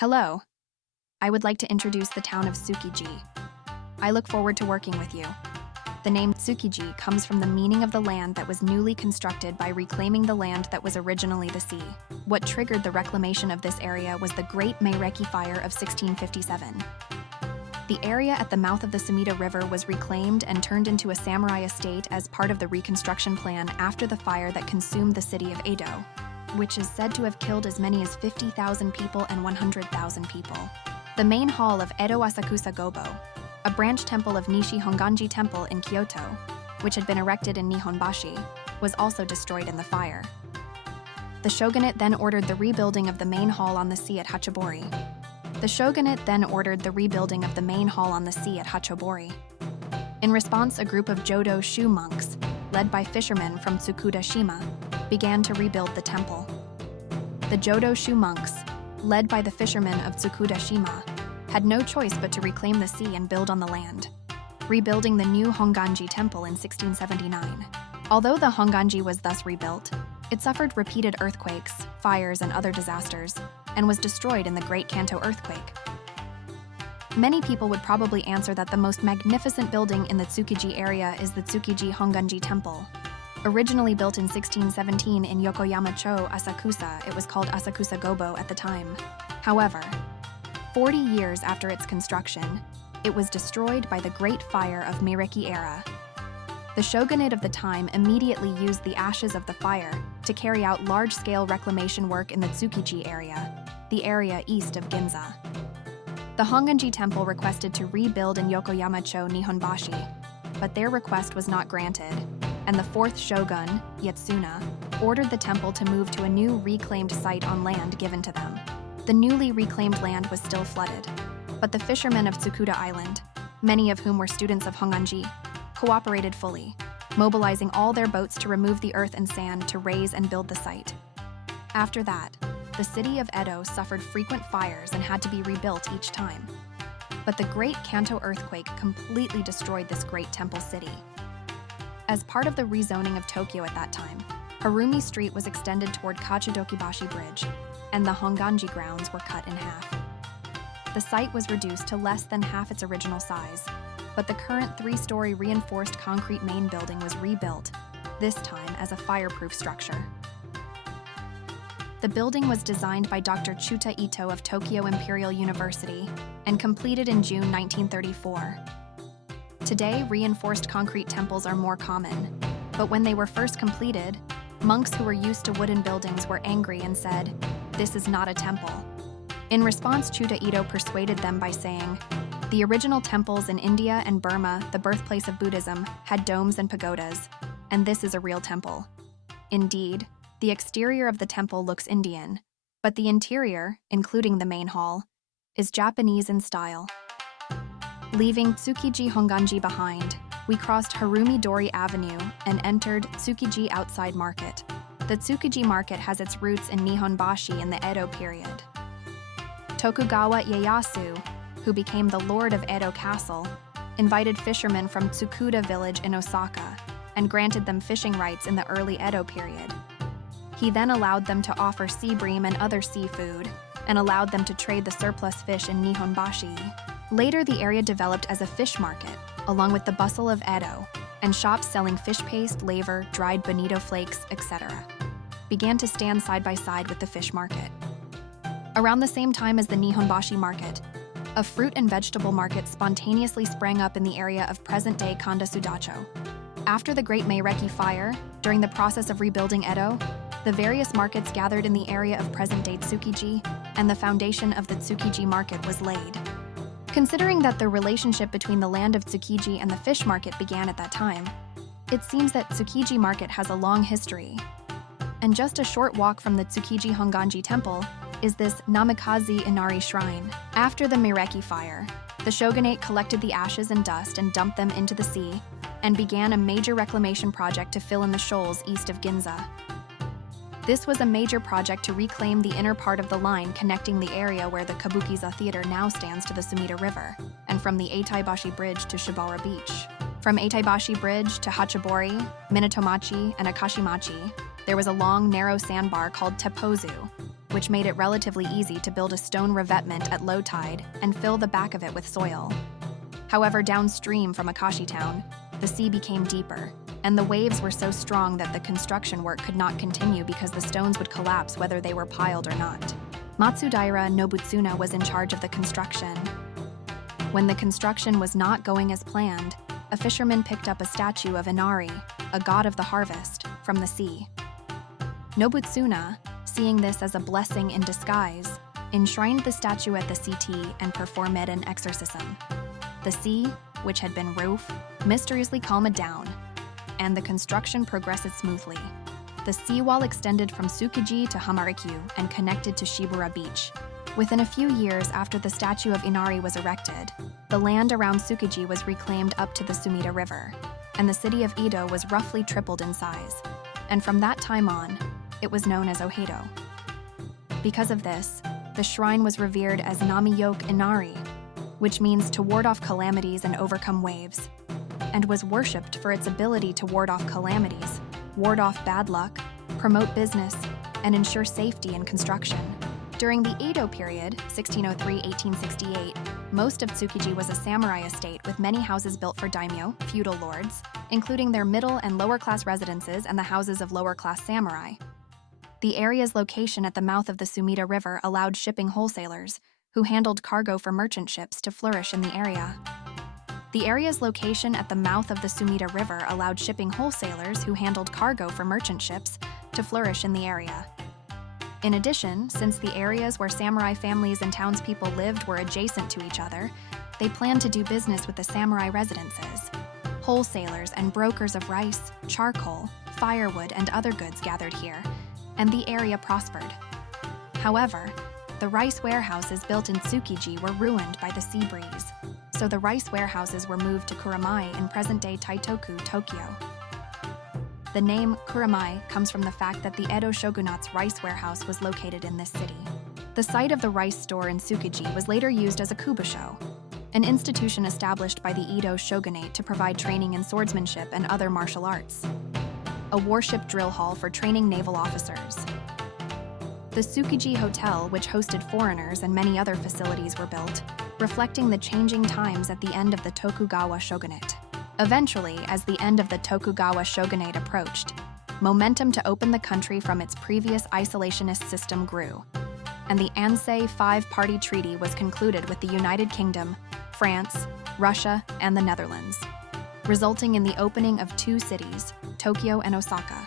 Hello. I would like to introduce the town of Tsukiji. I look forward to working with you. The name Tsukiji comes from the meaning of the land that was newly constructed by reclaiming the land that was originally the sea. What triggered the reclamation of this area was the Great Meireki Fire of 1657. The area at the mouth of the Sumida River was reclaimed and turned into a samurai estate as part of the reconstruction plan after the fire that consumed the city of Edo, which is said to have killed as many as 50,000 people and 100,000 people. The main hall of Edo Asakusa Gobo, a branch temple of Nishi Honganji Temple in Kyoto, which had been erected in Nihonbashi, was also destroyed in the fire. The shogunate then ordered the rebuilding of the main hall on the sea at Hachibori. In response, a group of Jodo Shu monks, led by fishermen from Tsukudashima, began to rebuild the temple. The Jodo Shu monks, led by the fishermen of Tsukudashima, had no choice but to reclaim the sea and build on the land, rebuilding the new Honganji temple in 1679. Although the Honganji was thus rebuilt, it suffered repeated earthquakes, fires, and other disasters, and was destroyed in the Great Kanto earthquake. Many people would probably answer that the most magnificent building in the Tsukiji area is the Tsukiji Honganji Temple. Originally built in 1617 in Yokoyama-cho, Asakusa, it was called Asakusa Gobo at the time. However, 40 years after its construction, it was destroyed by the Great Fire of Meireki era. The shogunate of the time immediately used the ashes of the fire to carry out large-scale reclamation work in the Tsukiji area, the area east of Ginza. The Honganji temple requested to rebuild in Yokoyama-cho, Nihonbashi, but their request was not granted, and the fourth shogun, Yatsuna, ordered the temple to move to a new reclaimed site on land given to them. The newly reclaimed land was still flooded, but the fishermen of Tsukuda Island, many of whom were students of Honganji, cooperated fully, mobilizing all their boats to remove the earth and sand to raise and build the site. After that, the city of Edo suffered frequent fires and had to be rebuilt each time. But the Great Kanto earthquake completely destroyed this great temple city. As part of the rezoning of Tokyo at that time, Harumi Street was extended toward Kachidokibashi Bridge, and the Honganji grounds were cut in half. The site was reduced to less than half its original size, but the current 3-story reinforced concrete main building was rebuilt, this time as a fireproof structure. The building was designed by Dr. Chuta Ito of Tokyo Imperial University and completed in June 1934. Today, reinforced concrete temples are more common, but when they were first completed, monks who were used to wooden buildings were angry and said, "This is not a temple." In response, Chuta Ito persuaded them by saying, "The original temples in India and Burma, the birthplace of Buddhism, had domes and pagodas, and this is a real temple." Indeed, the exterior of the temple looks Indian, but the interior, including the main hall, is Japanese in style. Leaving Tsukiji Honganji behind, we crossed Harumi Dori Avenue and entered Tsukiji Outside Market. The Tsukiji Market has its roots in Nihonbashi in the Edo period. Tokugawa Ieyasu, who became the lord of Edo Castle, invited fishermen from Tsukuda village in Osaka and granted them fishing rights in the early Edo period. He then allowed them to offer sea bream and other seafood, and allowed them to trade the surplus fish in Nihonbashi. Later, the area developed as a fish market, along with the bustle of Edo, and shops selling fish paste, laver, dried bonito flakes, etc. began to stand side by side with the fish market. Around the same time as the Nihonbashi market, a fruit and vegetable market spontaneously sprang up in the area of present-day Kanda Sudacho. After the Great Meireki Fire, during the process of rebuilding Edo, the various markets gathered in the area of present-day Tsukiji, and the foundation of the Tsukiji Market was laid. Considering that the relationship between the land of Tsukiji and the fish market began at that time, it seems that Tsukiji Market has a long history. And just a short walk from the Tsukiji Honganji Temple is this Namikaze Inari shrine. After the Meireki Fire, the shogunate collected the ashes and dust and dumped them into the sea, and began a major reclamation project to fill in the shoals east of Ginza. This was a major project to reclaim the inner part of the line connecting the area where the Kabukiza Theater now stands to the Sumida River, and from the Etaibashi Bridge to Shibara Beach. From Etaibashi Bridge to Hachibori, Minatomachi, and Akashimachi, there was a long, narrow sandbar called Teppozu, which made it relatively easy to build a stone revetment at low tide and fill the back of it with soil. However, downstream from Akashi town, the sea became deeper, and the waves were so strong that the construction work could not continue because the stones would collapse whether they were piled or not. Matsudaira Nobutsuna was in charge of the construction. When the construction was not going as planned, a fisherman picked up a statue of Inari, a god of the harvest, from the sea. Nobutsuna, seeing this as a blessing in disguise, enshrined the statue at the CT and performed an exorcism. The sea, which had been roof, mysteriously calmed down, and the construction progressed smoothly. The seawall extended from Tsukiji to Hamarikyu and connected to Shibura Beach. Within a few years after the statue of Inari was erected, the land around Tsukiji was reclaimed up to the Sumida River, and the city of Edo was roughly tripled in size. And from that time on, it was known as Ohedo. Because of this, the shrine was revered as Namiyoke Inari, which means to ward off calamities and overcome waves, and was worshipped for its ability to ward off calamities, ward off bad luck, promote business, and ensure safety in construction. During the Edo period, 1603-1868, most of Tsukiji was a samurai estate with many houses built for daimyo, feudal lords, including their middle and lower-class residences and the houses of lower-class samurai. The area's location at the mouth of the Sumida River allowed shipping wholesalers, who handled cargo for merchant ships, to flourish in the area. The area's location at the mouth of the Sumida River allowed shipping wholesalers who handled cargo for merchant ships to flourish in the area. In addition, since the areas where samurai families and townspeople lived were adjacent to each other, they planned to do business with the samurai residences. Wholesalers and brokers of rice, charcoal, firewood, and other goods gathered here, and the area prospered. However, the rice warehouses built in Tsukiji were ruined by the sea breeze, so the rice warehouses were moved to Kuramai in present-day Taitoku, Tokyo. The name Kuramai comes from the fact that the Edo shogunate's rice warehouse was located in this city. The site of the rice store in Tsukiji was later used as a kubusho, an institution established by the Edo shogunate to provide training in swordsmanship and other martial arts. A warship drill hall for training naval officers. The Tsukiji Hotel, which hosted foreigners, and many other facilities were built, reflecting the changing times at the end of the Tokugawa shogunate. Eventually, as the end of the Tokugawa shogunate approached, momentum to open the country from its previous isolationist system grew, and the Ansei Five-Party Treaty was concluded with the United Kingdom, France, Russia, and the Netherlands, resulting in the opening of 2 cities, Tokyo and Osaka,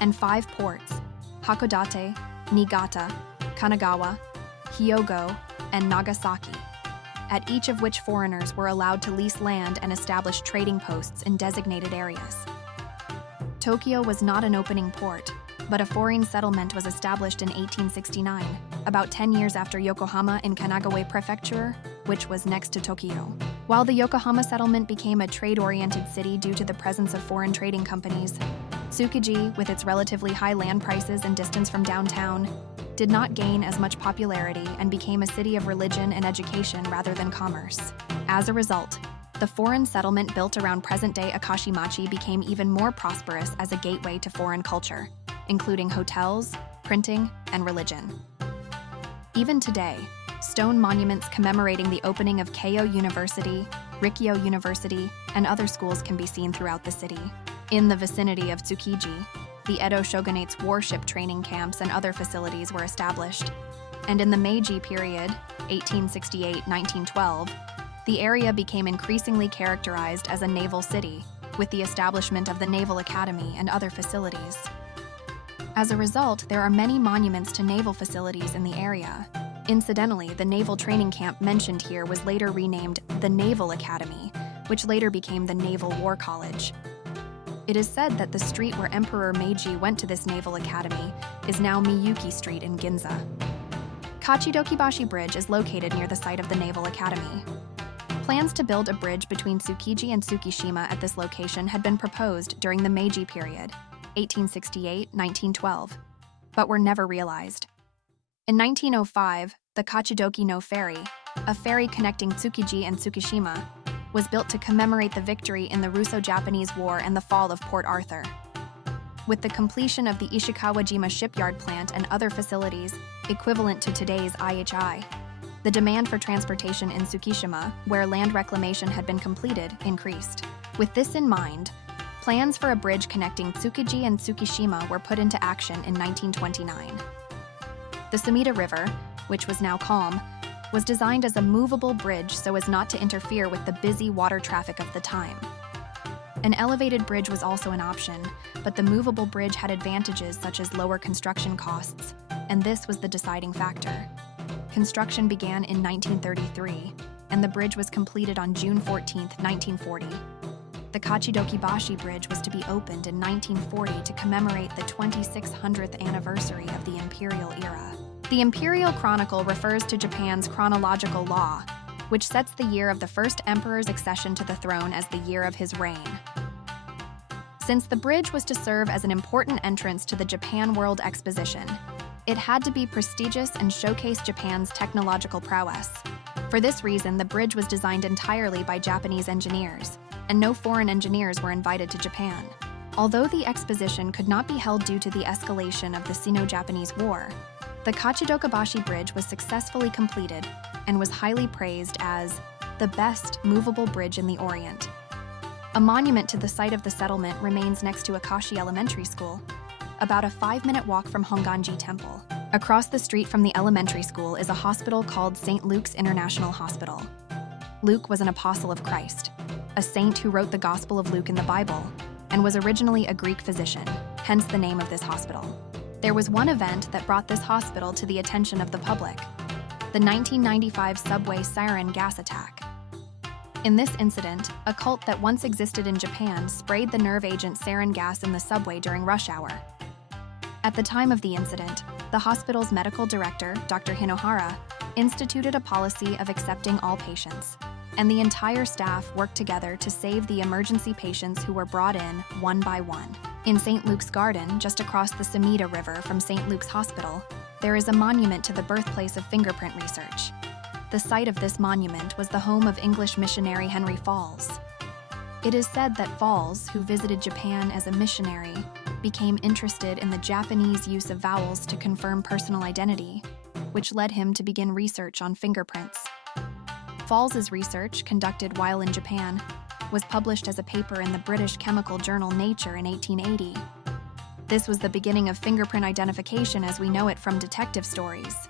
and 5 ports, Hakodate, Niigata, Kanagawa, Hyogo, and Nagasaki, at each of which foreigners were allowed to lease land and establish trading posts in designated areas. Tokyo was not an opening port, but a foreign settlement was established in 1869, about 10 years after Yokohama in Kanagawa Prefecture, which was next to Tokyo. While the Yokohama settlement became a trade-oriented city due to the presence of foreign trading companies, Tsukiji, with its relatively high land prices and distance from downtown, did not gain as much popularity and became a city of religion and education rather than commerce. As a result, the foreign settlement built around present-day Akashimachi became even more prosperous as a gateway to foreign culture, including hotels, printing, and religion. Even today, stone monuments commemorating the opening of Keio University, Rikyo University, and other schools can be seen throughout the city. In the vicinity of Tsukiji, the Edo shogunate's warship training camps and other facilities were established, and in the Meiji period, 1868-1912, the area became increasingly characterized as a naval city, with the establishment of the Naval Academy and other facilities. As a result, there are many monuments to naval facilities in the area. Incidentally, the naval training camp mentioned here was later renamed the Naval Academy, which later became the Naval War College. It is said that the street where Emperor Meiji went to this naval academy is now Miyuki Street in Ginza. Kachidokibashi Bridge is located near the site of the Naval Academy. Plans to build a bridge between Tsukiji and Tsukishima at this location had been proposed during the Meiji period, 1868-1912, but were never realized. In 1905, the Kachidoki no Ferry, a ferry connecting Tsukiji and Tsukishima, was built to commemorate the victory in the Russo-Japanese War and the fall of Port Arthur. With the completion of the Ishikawa-jima shipyard plant and other facilities, equivalent to today's IHI. The demand for transportation in Tsukishima, where land reclamation had been completed, increased. With this in mind, plans for a bridge connecting Tsukiji and Tsukishima were put into action in 1929. The Sumida River, which was now calm, was designed as a movable bridge so as not to interfere with the busy water traffic of the time. An elevated bridge was also an option, but the movable bridge had advantages such as lower construction costs, and this was the deciding factor. Construction began in 1933, and the bridge was completed on June 14, 1940. The Kachidokibashi Bridge was to be opened in 1940 to commemorate the 2600th anniversary of the imperial era. The Imperial Chronicle refers to Japan's chronological law, which sets the year of the first emperor's accession to the throne as the year of his reign. Since the bridge was to serve as an important entrance to the Japan World Exposition, it had to be prestigious and showcase Japan's technological prowess. For this reason, the bridge was designed entirely by Japanese engineers, and no foreign engineers were invited to Japan. Although the exposition could not be held due to the escalation of the Sino-Japanese War, the Kachidokibashi Bridge was successfully completed and was highly praised as the best movable bridge in the Orient. A monument to the site of the settlement remains next to Akashi Elementary School, about a 5-minute walk from Honganji Temple. Across the street from the elementary school is a hospital called St. Luke's International Hospital. Luke was an apostle of Christ, a saint who wrote the Gospel of Luke in the Bible, and was originally a Greek physician, hence the name of this hospital. There was one event that brought this hospital to the attention of the public: the 1995 subway sarin gas attack. In this incident, a cult that once existed in Japan sprayed the nerve agent sarin gas in the subway during rush hour. At the time of the incident, the hospital's medical director, Dr. Hinohara, instituted a policy of accepting all patients, and the entire staff worked together to save the emergency patients who were brought in one by one. In St. Luke's Garden, just across the Sumida River from St. Luke's Hospital, there is a monument to the birthplace of fingerprint research. The site of this monument was the home of English missionary Henry Falls. It is said that Falls, who visited Japan as a missionary, became interested in the Japanese use of vowels to confirm personal identity, which led him to begin research on fingerprints. Falls's research, conducted while in Japan, was published as a paper in the British chemical journal Nature in 1880. This was the beginning of fingerprint identification as we know it from detective stories.